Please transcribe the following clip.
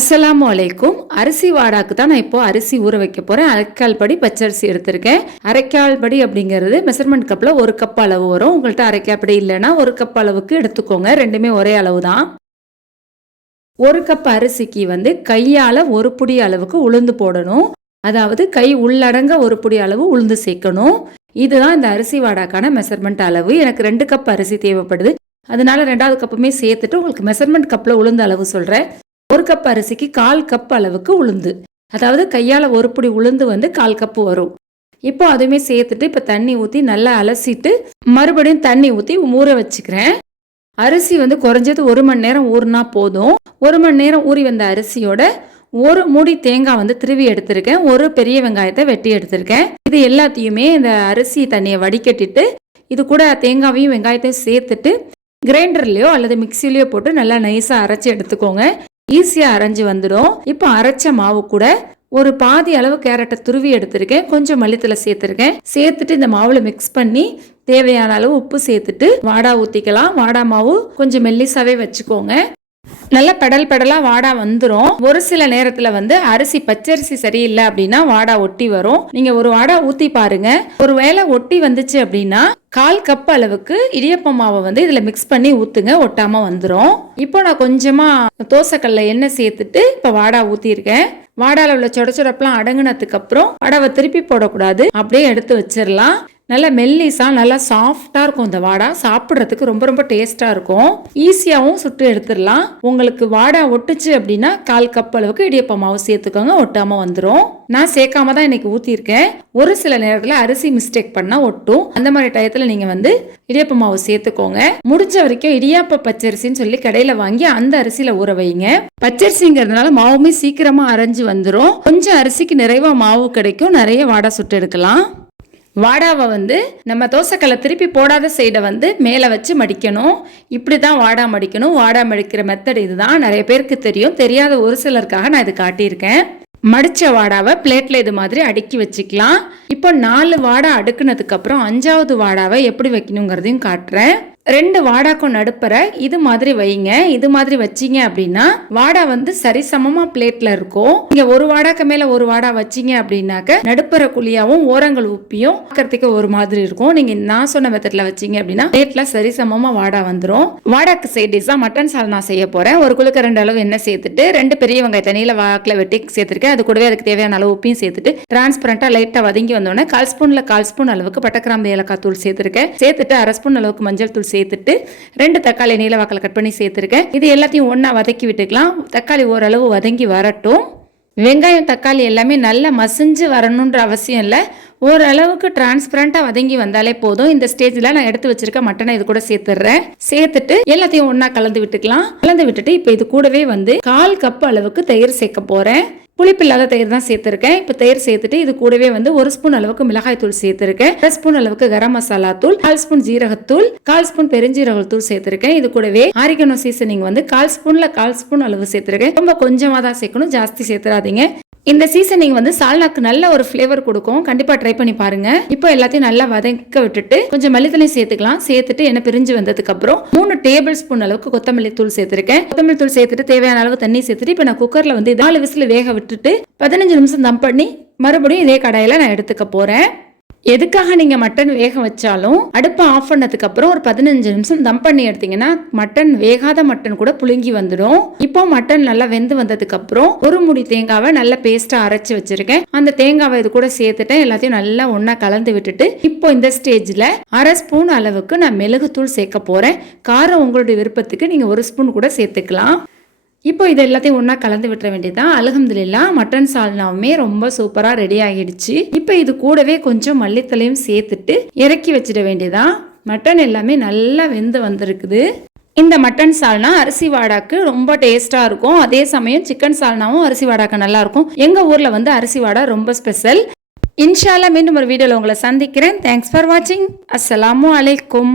அஸ்ஸலாமு வலைக்கும் அரிசி வாடாக்கு தான் நான் இப்போ அரிசி ஊற வைக்க போறேன். அரைக்கால் படி பச்சரிசி எடுத்திருக்கேன். அரைக்கால் படி அப்படிங்கிறது மெஷர்மெண்ட் கப்பில் ஒரு கப் அளவு வரும். உங்கள்கிட்ட அரைக்கால் படி இல்லைன்னா ஒரு கப் அளவுக்கு எடுத்துக்கோங்க. ரெண்டுமே ஒரே அளவு தான். ஒரு கப் அரிசிக்கு வந்து கையால் ஒரு புடி அளவுக்கு உளுந்து போடணும். அதாவது கை உள்ளடங்க ஒரு புடி அளவு உளுந்து சேர்க்கணும். இதுதான் இந்த அரிசி வாடாக்கான மெஷர்மெண்ட் அளவு. எனக்கு ரெண்டு கப் அரிசி தேவைப்படுது. அதனால ரெண்டாவது கப்புமே சேர்த்துட்டு உங்களுக்கு மெஷர்மெண்ட் கப்பில் உளுந்த அளவு சொல்கிறேன் ஒரு கப் அரிசிக்கு கால் கப் அளவுக்கு உளுந்து. அதாவது கையால் ஒரு பிடி உளுந்து வந்து கால் கப்பு வரும். இப்போ அதுவுமே சேர்த்துட்டு இப்போ தண்ணி ஊற்றி நல்லா அலசிட்டு மறுபடியும் தண்ணி ஊற்றி ஊற வச்சுக்கிறேன். அரிசி வந்து குறைஞ்சது ஒரு மணி நேரம் ஊறினா போதும். ஒரு மணி நேரம் ஊறி வந்த அரிசியோட ஒரு மூடி தேங்காய் வந்து திருவி எடுத்திருக்கேன். ஒரு பெரிய வெங்காயத்தை வெட்டி எடுத்திருக்கேன். இது எல்லாத்தையுமே இந்த அரிசி தண்ணியை வடிகட்டிட்டு இது கூட தேங்காவையும் வெங்காயத்தையும் சேர்த்துட்டு கிரைண்டர்லேயோ அல்லது மிக்சிலேயோ போட்டு நல்லா நைஸாக அரைச்சி எடுத்துக்கோங்க. ஈஸியாக அரைஞ்சு வந்துடும். இப்போ அரைச்ச மாவு கூட ஒரு பாதி அளவு கேரட்டை துருவி எடுத்திருக்கேன். கொஞ்சம் மல்லித்தலை சேர்த்துருக்கேன். சேர்த்துட்டு இந்த மாவில் மிக்ஸ் பண்ணி தேவையான அளவு உப்பு சேர்த்துட்டு வாடா ஊற்றிக்கலாம் வாடா மாவு கொஞ்சம் மெல்லிசாவே வச்சுக்கோங்க. நல்லா பெடல் பெடலாக வாடா வந்துடும் ஒரு சில நேரத்தில் வந்து அரிசி பச்சரிசி சரியில்லை அப்படின்னா வாடா ஒட்டி வரும். நீங்கள் ஒரு வாடா ஊற்றி பாருங்க. ஒரு வேளை ஒட்டி வந்துச்சு அப்படின்னா கால் கப் அளவுக்கு இடியப்ப மாவை வந்து இதில் மிக்ஸ் பண்ணி ஊற்றுங்க ஒட்டாமல் வந்துடும் இப்போ நான் கொஞ்சமாக தோசைக்கல்ல எண்ணெய் சேர்த்துட்டு இப்போ வாடா ஊற்றிருக்கேன் வாடால உள்ள சொட சொடப்பெல்லாம் அடங்கினதுக்கு அப்புறம் அடவை திருப்பி போடக்கூடாது. அப்படியே எடுத்து வச்சிடலாம் நல்லா மெல்லிஸாக நல்லா சாஃப்டாக இருக்கும் இந்த வாடா. சாப்பிட்றதுக்கு ரொம்ப ரொம்ப டேஸ்ட்டாக இருக்கும். ஈஸியாகவும் சுட்டு எடுத்துடலாம். உங்களுக்கு வாடா ஒட்டுச்சு அப்படின்னா கால் கப் அளவுக்கு இடியப்ப மாவு சேர்த்துக்கோங்க ஒட்டாமல் வந்துடும் நான் சேர்க்காம தான் இன்னைக்கு ஊற்றிருக்கேன் ஒரு சில நேரத்தில் அரிசி மிஸ்டேக் பண்ணால் ஒட்டும். அந்த மாதிரி டயத்தில் நீங்கள் வந்து இடியப்ப மாவு சேர்த்துக்கோங்க. முடிஞ்ச வரைக்கும் இடியாப்ப பச்சரிசின்னு சொல்லி கடையில் வாங்கி அந்த அரிசியில் ஊற வைங்க. பச்சரிசிங்கிறதுனால மாவுமே சீக்கிரமாக அரைஞ்சு வந்துடும் கொஞ்சம் அரிசிக்கு நிறைவாக மாவு கிடைக்கும். நிறைய வாடை சுட்டு எடுக்கலாம். வாடாவை வந்து நம்ம தோசைக்கல்லை திருப்பி போடாத சைடை வந்து மேலே வச்சு மடிக்கணும். இப்படி தான் வாடா மடிக்கணும். வாடா மடிக்கிற மெத்தட் இதுதான். நிறைய பேருக்கு தெரியும். தெரியாத ஒரு சிலருக்காக நான் இது காட்டியிருக்கேன். மடித்த வாடாவை பிளேட்டில் இது மாதிரி அடுக்கி வச்சுக்கலாம். இப்போ நாலு வாடை அடுக்குனதுக்கப்புறம் அஞ்சாவது வாடாவை எப்படி வைக்கணுங்கிறதையும் காட்டுறேன். ரெண்டு வாடாக்கும் நடுப்புற இது மாதிரி வைங்க. இது மாதிரி வச்சீங்க அப்படின்னா வாடா வந்து சரிசமமா பிளேட்ல இருக்கும். நீங்க ஒரு வாடாக்கு மேல ஒரு வாடா வச்சீங்க அப்படின்னாக்க நடுப்புற குழியாவும் ஓரங்கள் உப்பியும் பார்க்கறதுக்கு ஒரு மாதிரி இருக்கும். நீங்க நான் சொன்ன மெத்தட்ல வச்சீங்க அப்படின்னா பிளேட்ல சரிசமமா வாடா வந்துடும் வாடாக்கு சைட் டிஷ்ஷா மட்டன் சால் நான் செய்ய போறேன். ஒரு குழுக்க ரெண்டு அளவு எண்ணெய் சேர்த்துட்டு ரெண்டு பெரிய வெங்காய தண்ணியில வாக்கில் வெட்டி சேர்த்திருக்கேன். அது கூடவே அதுக்கு தேவையான அளவு உப்பையும் சேர்த்துட்டு டிரான்ஸ்பரண்டா லைட்டா வதங்கி வந்தோடனே கால் ஸ்பூன்ல கால் ஸ்பூன் அளவுக்கு பட்டக்கிராம்பு ஏலக்காய் தூள் சேர்த்திருக்கேன். சேர்த்துட்டு அரை ஸ்பூன் அளவுக்கு மஞ்சள் தூள் சேர்த்துட்டு ரெண்டு தக்காளி நீலவாக்கில் கட் பண்ணி சேர்த்துருக்கேன். இது எல்லாத்தையும் ஒன்றா வதக்கி விட்டுக்கலாம். தக்காளி ஓரளவு வதங்கி வரட்டும். வெங்காயம் தக்காளி எல்லாமே நல்லா மசிஞ்சு வரணுன்ற அவசியம் இல்லை. ஓரளவுக்கு டிரான்ஸ்பரண்ட்டாக வதங்கி வந்தாலே போதும். இந்த ஸ்டேஜில் நான் எடுத்து வச்சிருக்க மட்டனை இது கூட சேர்த்துடுறேன் சேர்த்துட்டு எல்லாத்தையும் ஒன்றா கலந்து விட்டுக்கலாம். கலந்து விட்டுட்டு இப்போ இது கூடவே வந்து கால் கப் அளவுக்கு தயிர் சேர்க்க போகிறேன் புளிப்பில்லாத தயிர் தான் சேர்த்துருக்கேன். இப்போ தயிர் சேர்த்துட்டு இது கூடவே வந்து ஒரு ஸ்பூன் அளவுக்கு மிளகாய் தூள் சேர்த்துருக்கேன். அரை ஸ்பூன் அளவுக்கு கரம் மசாலா தூள் கால் ஸ்பூன் ஜீரகத்தூள் கால் ஸ்பூன் பெருஞ்சீரகத்தூள் சேர்த்துருக்கேன். இது கூடவே ஆரிகனோ சீசனிங் வந்து கால் ஸ்பூன்ல கால் ஸ்பூன் அளவு சேர்த்துருக்கேன். ரொம்ப கொஞ்சமாக தான் சேர்க்கணும் ஜாஸ்தி சேர்த்துறாதீங்க இந்த சீசனிங் வந்து சால்னாக்கு நல்ல ஒரு ஃப்ளேவர் கொடுக்கும். கண்டிப்பா ட்ரை பண்ணி பாருங்க. இப்போ எல்லாத்தையும் நல்லா வதக்க விட்டுட்டு கொஞ்சம் மல்லித்தலையும் சேர்த்துக்கலாம். சேர்த்துட்டு என்ன பிரிஞ்சு வந்ததுக்கு அப்புறம் மூணு டேபிள் ஸ்பூன் அளவுக்கு கொத்தமல்லி தூள் சேர்த்திருக்கேன். கொத்தமல்லி தூள் சேர்த்துட்டு தேவையான அளவு தண்ணி சேர்த்துட்டு இப்போ நான் குக்கர்ல வந்து நாலு விசில் வேக விட்டுட்டு பதினஞ்சு நிமிஷம் தம் பண்ணி மறுபடியும் இதே கடாயில நான் எடுத்துக்க போறேன். எதுக்காக நீங்க மட்டன் வேக வச்சாலும் அடுப்பை ஆஃப் பண்ணதுக்கு அப்புறம் ஒரு பதினஞ்சு நிமிஷம் தம் பண்ணி எடுத்தீங்கன்னா மட்டன் வேகாத மட்டன் கூட புழுங்கி வந்துடும். இப்போ மட்டன் நல்லா வெந்து வந்ததுக்கு அப்புறம் ஒரு முடி தேங்காவை நல்லா பேஸ்டா அரைச்சு வச்சிருக்கேன். அந்த தேங்காவை இது கூட சேர்த்துட்டேன். எல்லாத்தையும் நல்லா ஒன்றா கலந்து விட்டுட்டு இப்போ இந்த ஸ்டேஜ்ல அரை ஸ்பூன் அளவுக்கு நான் மிளகுத்தூள் சேர்க்க போறேன். காரம் உங்களுடைய விருப்பத்துக்கு நீங்க ஒரு ஸ்பூன் கூட சேர்த்துக்கலாம். இப்போ இது எல்லாத்தையும் ஒன்றா கலந்து விட்டுற வேண்டியதுதான். அலகம்துல்லா மட்டன் சால்னாவுமே ரொம்ப சூப்பராக ரெடி ஆகிடுச்சு. இப்போ இது கூடவே கொஞ்சம் மல்லித்தலையும் சேர்த்துட்டு இறக்கி வச்சிட வேண்டியதான் மட்டன் எல்லாமே நல்லா வெந்து வந்திருக்குது. இந்த மட்டன் சால்னா அரிசி வாடாக்கு ரொம்ப டேஸ்ட்டாக இருக்கும். அதே சமயம் சிக்கன் சால்னாவும் அரிசி வாடாக்கு நல்லா இருக்கும். எங்கள் ஊரில் வந்து அரிசி வாடா ரொம்ப ஸ்பெஷல் இன்ஷால்லா மீண்டும் ஒரு வீடியோவில் உங்களை சந்திக்கிறேன். தேங்க்ஸ் ஃபார் வாட்சிங் அஸ்ஸலாமு அலைக்கும்.